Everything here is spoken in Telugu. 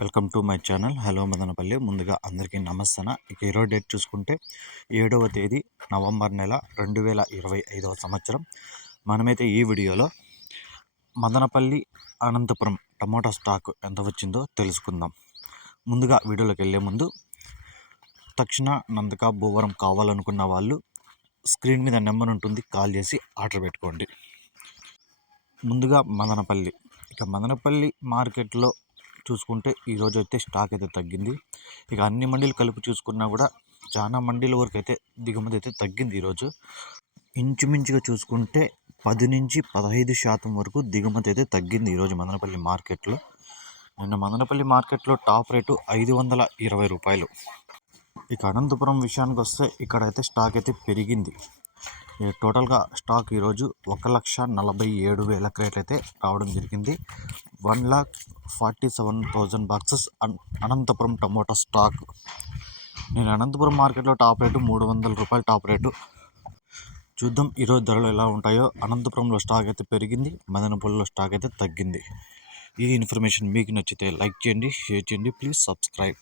Welcome to my channel. Hello Madanapalle. ముందుగా అందరికీ నమస్తన ఇక ఈరోజు డేట్ చూసుకుంటే ఏడవ తేదీ నవంబర్ నెల రెండు వేల ఇరవై ఐదవ సంవత్సరం. మనమైతే ఈ వీడియోలో మదనపల్లి అనంతపురం టమోటా స్టాక్ ఎంత వచ్చిందో తెలుసుకుందాం. ముందుగా వీడియోలోకి వెళ్ళే ముందు తక్షణ నందక భూవరం కావాలనుకున్న వాళ్ళు స్క్రీన్ మీద నెంబర్ ఉంటుంది కాల్ చేసి ఆర్డర్ పెట్టుకోండి. ముందుగా మదనపల్లి. ఇక మదనపల్లి మార్కెట్లో చూసుకుంటే ఈరోజు అయితే స్టాక్ అయితే తగ్గింది. ఇక అన్ని మండీలు కలిపి చూసుకున్నా కూడా చాలా మండీల వరకు అయితే దిగుమతి అయితే తగ్గింది ఈరోజు ఇంచుమించుగా చూసుకుంటే పది నుంచి పదహైదు శాతం వరకు దిగుమతి అయితే తగ్గింది ఈరోజు మదనపల్లి మార్కెట్లో. నిన్న మదనపల్లి మార్కెట్లో టాప్ రేటు ఐదు వందల ఇరవై రూపాయలు. ఇక అనంతపురం విషయానికి వస్తే ఇక్కడైతే స్టాక్ అయితే పెరిగింది. ఈ టోటల్గా స్టాక్ ఈరోజు ఒక లక్ష నలభై ఏడు వేల క్రేట్లు అయితే రావడం జరిగింది. One lakh forty seven thousand boxes Anantapuram tomato stock. నేను అనంతపురం మార్కెట్లో టాప్ రేటు మూడు వందల రూపాయలు టాప్ రేటు. చూద్దాం ఈరోజు ధరలు ఎలా ఉంటాయో. అనంతపురంలో స్టాక్ అయితే పెరిగింది మదనపల్లిలో స్టాక్ అయితే తగ్గింది. ఈ ఇన్ఫర్మేషన్ మీకు నచ్చితే లైక్ చేయండి షేర్ చేయండి ప్లీజ్ సబ్స్క్రైబ్.